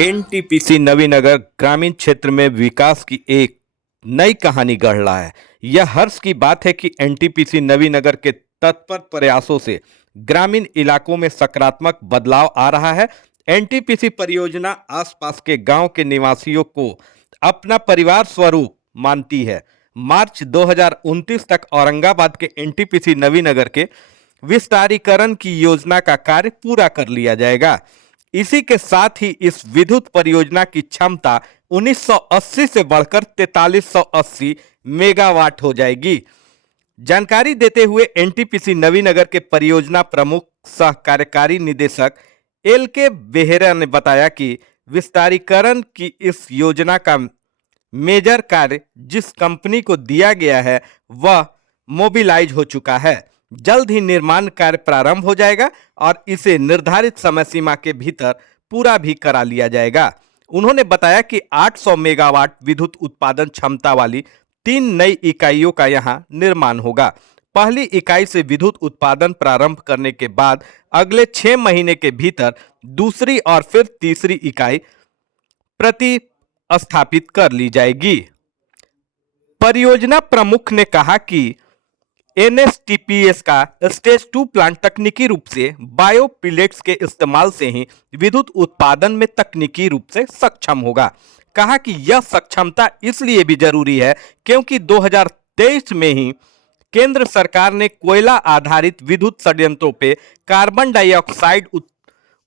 NTPC Navinagar ग्रामीण क्षेत्र में विकास की एक नई कहानी गढ़ रहा है। यह हर्ष की बात है कि एनटीपीसी नवीनगर के तत्पर प्रयासों से ग्रामीण इलाकों में सकारात्मक बदलाव आ रहा है। एनटीपीसी परियोजना आसपास के गांव के निवासियों को अपना परिवार स्वरूप मानती है। मार्च 2029 तक औरंगाबाद के एनटीपीसी नवीनगर के विस्तारीकरण की योजना का कार्य पूरा कर लिया जाएगा। इसी के साथ ही इस विद्युत परियोजना की क्षमता 1980 से बढ़कर 4380 मेगावाट हो जाएगी। जानकारी देते हुए एनटीपीसी नवीनगर के परियोजना प्रमुख सह कार्यकारी निदेशक एल के बेहरा ने बताया कि विस्तारीकरण की इस योजना का मेजर कार्य जिस कंपनी को दिया गया है वह मोबिलाइज हो चुका है। जल्द ही निर्माण कार्य प्रारंभ हो जाएगा और इसे निर्धारित समय सीमा के भीतर पूरा भी करा लिया जाएगा। उन्होंने बताया कि 800 मेगावाट विद्युत उत्पादन क्षमता वाली 3 नई इकाइयों का यहां निर्माण होगा। पहली इकाई से विद्युत उत्पादन प्रारंभ करने के बाद अगले 6 महीने के भीतर दूसरी और फिर तीसरी इकाई प्रतिस्थापित कर ली जाएगी। परियोजना प्रमुख ने कहा कि एनएसटीपीएस का स्टेज 2 प्लांट तकनीकी रूप से बायो पिलेट्स के इस्तेमाल से ही विद्युत उत्पादन में तकनीकी रूप से सक्षम होगा। कहा कि यह सक्षमता इसलिए भी जरूरी है क्योंकि 2023 में ही केंद्र सरकार ने कोयला आधारित विद्युत संयंत्रों पे कार्बन डाइऑक्साइड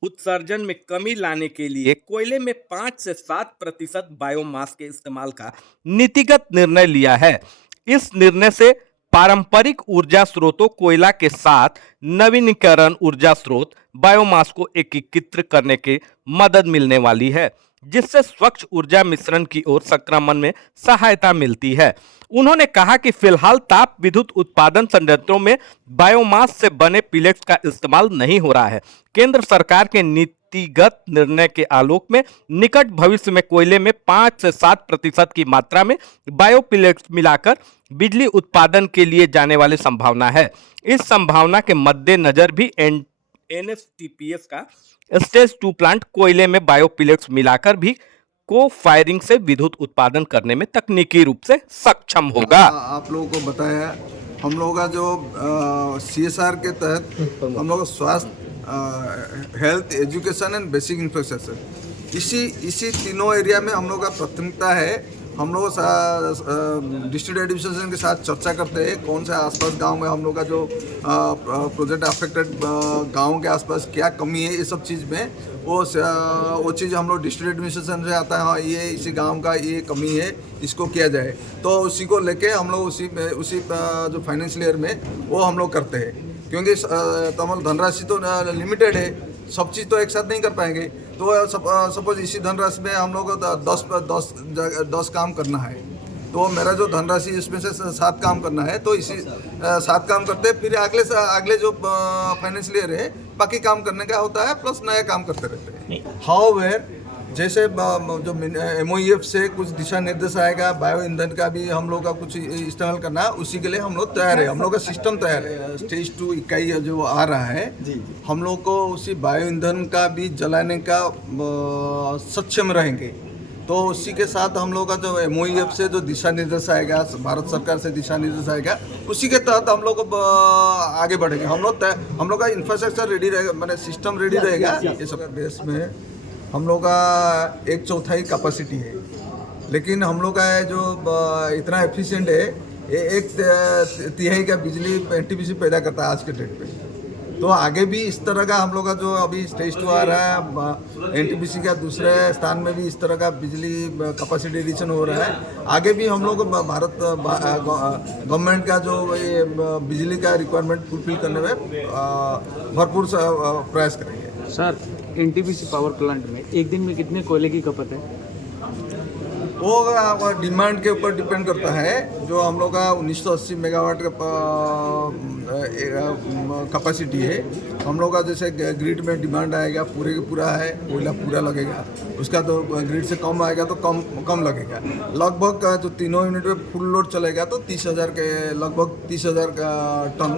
उत्सर्जन में कमी लाने के लिए कोयले में 5 से 7% बायोमास के इस्तेमाल का नीतिगत निर्णय लिया है। इस निर्णय से पारंपरिक ऊर्जा स्रोतों कोयला के साथ नवीनीकरण ऊर्जा स्रोत बायोमास को एकीकृत करने की मदद मिलने वाली है, जिससे स्वच्छ ऊर्जा मिश्रण की ओर संक्रमण में सहायता मिलती है। उन्होंने कहा कि फिलहाल ताप विद्युत उत्पादन संयंत्रों में बायोमास से बने पिलेट्स का इस्तेमाल नहीं हो रहा है। केंद्र सरकार के नीतिगत निर्णय के आलोक में निकट भविष्य में कोयले में 5 से 7% की मात्रा में बायो पिलेट्स मिलाकर बिजली उत्पादन के लिए जाने वाली संभावना है। इस संभावना के मद्देनजर भी एनएसटीपीएस का स्टेज 2 प्लांट कोयले में बायो पिलेट्स मिलाकर भी को फायरिंग से विद्युत उत्पादन करने में तकनीकी रूप से सक्षम होगा। आप लोगों को बताया हम लोगों का जो सीएसआर के तहत हम लोग स्वास्थ्य, health, education and basic infrastructure इसी तीनों एरिया में हम लोग का प्राथमिकता है। हम लोग डिस्ट्रिक्ट एडमिनिस्ट्रेशन के साथ चर्चा करते हैं कौन से आसपास गांव में हम लोग का जो प्रोजेक्ट अफेक्टेड गांव के आसपास क्या कमी है, ये सब चीज़ में वो चीज़ हम लोग डिस्ट्रिक्ट एडमिनिस्ट्रेशन से आता है। हाँ, ये इसी गांव का ये कमी है, इसको किया जाए, तो उसी को लेके हम लोग उसी जो फाइनेंशियल ईयर में वो हम लोग करते हैं। क्योंकि तमाम धनराशि तो लिमिटेड है, सब चीज़ तो एक साथ नहीं कर पाएंगे। तो सपोज इसी धनराशि में हम लोग को 10 काम करना है, तो मेरा जो धनराशि इसमें से 7 काम करना है, तो इसी 7 काम करते फिर अगले जो फाइनेंशियल ईयर है बाकी काम करने का होता है, प्लस नया काम करते रहते हैं। हाउएवर जैसे जो MOEF से कुछ दिशा निर्देश आएगा, बायो ईंधन का भी हम लोग का कुछ इस्तेमाल करना है, उसी के लिए हम लोग तैयार है। हम लोग का सिस्टम तैयार है। स्टेज 2 इकाई जो आ रहा है हम लोग को उसी बायो ईंधन का भी जलाने का सक्षम रहेंगे। तो उसी के साथ हम लोग का जो MOEF से जो दिशा निर्देश आएगा, भारत सरकार से दिशा निर्देश आएगा, उसी के तहत हम लोग आगे बढ़ेंगे। हम लोग का इंफ्रास्ट्रक्चर रेडी रहेगा, मैंने सिस्टम रेडी रहेगा। ये सब देश में हम लोग का 1/4 कैपेसिटी है, लेकिन हम लोग का जो इतना एफिशिएंट है, ये 1/3 का बिजली एनटीपीसी पैदा करता है आज के डेट पे। तो आगे भी इस तरह का हम लोग का जो अभी स्टेज 2 आ रहा है, एनटीपीसी का दूसरे स्थान में भी इस तरह का बिजली कैपेसिटी एडिशन हो रहा है। आगे भी हम लोग भारत गवर्नमेंट का जो ये बिजली का रिक्वायरमेंट फुलफिल करने में भरपूर प्रयास करेंगे। सर, एनटीपीसी पावर प्लांट में एक दिन में कितने कोयले की खपत है? वो डिमांड के ऊपर डिपेंड करता है। जो हम लोग का 1980 मेगावाट का कैपेसिटी है, हम लोग का जैसे ग्रिड में डिमांड आएगा पूरे का पूरा है, कोयला पूरा लगेगा, उसका तो ग्रिड से कम आएगा तो कम लगेगा। लगभग जो तीनों यूनिट में फुल लोड चलेगा तो 30,000 के लगभग 30,000 का टन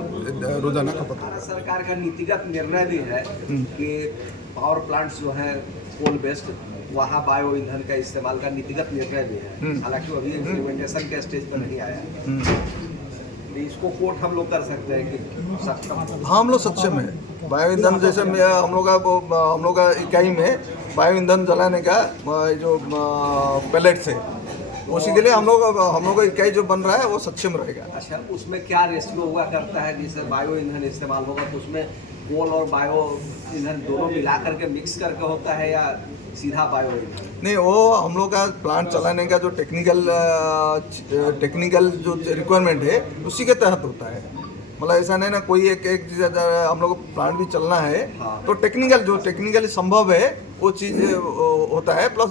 रोजाना खपत होगा। सरकार का नीतिगत निर्णय भी है कि पावर प्लांट्स जो है कोल बेस्ड वहाँ बायो ईंधन का इस्तेमाल का नीतिगत निर्णय भी है, हालांकि वो अभी इम्प्लीमेंटेशन के स्टेज पर नहीं आया है। इसको कोट हम लोग कर सकते हैं कि सक्षम हो। हाँ, हम लोग सक्षम है। बायो ईंधन जैसे हम लोग का इकाई में बायो ईंधन जलाने का जो पैलेट्स है, उसी के लिए हम लोग का इकाई जो बन रहा है वो सक्षम रहेगा। अच्छा, उसमें क्या रेशियो हुआ करता है? जैसे बायो ईंधन इस्तेमाल होगा तो उसमें कोल और बायो ईंधन दोनों मिला करके मिक्स करके होता है या सीधा बायो ईंधन? नहीं, वो हम लोग का प्लांट चलाने का जो टेक्निकल जो रिक्वायरमेंट है उसी के तहत होता है। मतलब ऐसा नहीं ना कोई एक चीज़ हम लोग को प्लांट भी चलना है तो टेक्निकली संभव है वो चीज़ होता है, प्लस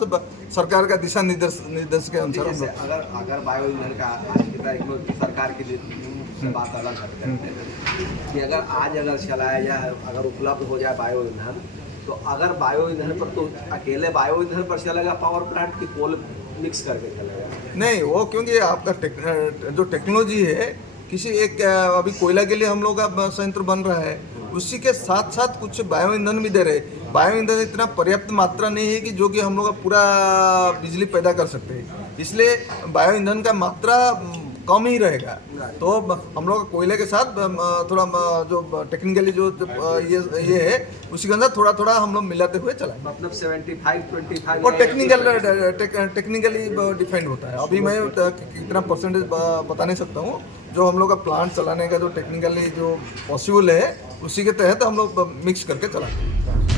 सरकार का दिशा निर्देश के अनुसार हम जैसे लोग अगर बायो ईंधन का आज की तारीख में सरकार की से बात अलग करते हैं कि अगर चलाया जाए, अगर उपलब्ध हो जाए बायो ईंधन, तो अगर बायो ईंधन पर तो अकेले बायो ईंधन पर चलेगा पावर प्लांट की कोल मिक्स करके चलेगा? नहीं, वो क्योंकि आपका जो टेक्नोलॉजी है किसी एक अभी कोयला के लिए हम लोग का संयंत्र बन रहा है, उसी के साथ साथ कुछ बायो ईंधन भी दे रहे हैं। बायो ईंधन इतना पर्याप्त मात्रा नहीं है कि जो कि हम लोग का पूरा बिजली पैदा कर सकते हैं, इसलिए बायो ईंधन का मात्रा कम ही रहेगा। तो हम लोग कोयले के साथ थोड़ा जो टेक्निकली जो ये है उसी के अंदर थोड़ा थोड़ा हम लोग मिलाते हुए चलाएंगे। मतलब 75-25 और टेक्निकली डिफाइंड होता है। अभी मैं कितना परसेंटेज बता नहीं सकता हूँ। जो हम लोग का प्लांट चलाने का जो टेक्निकली जो पॉसिबल है उसी के तहत हम लोग मिक्स करके चलाते हैं।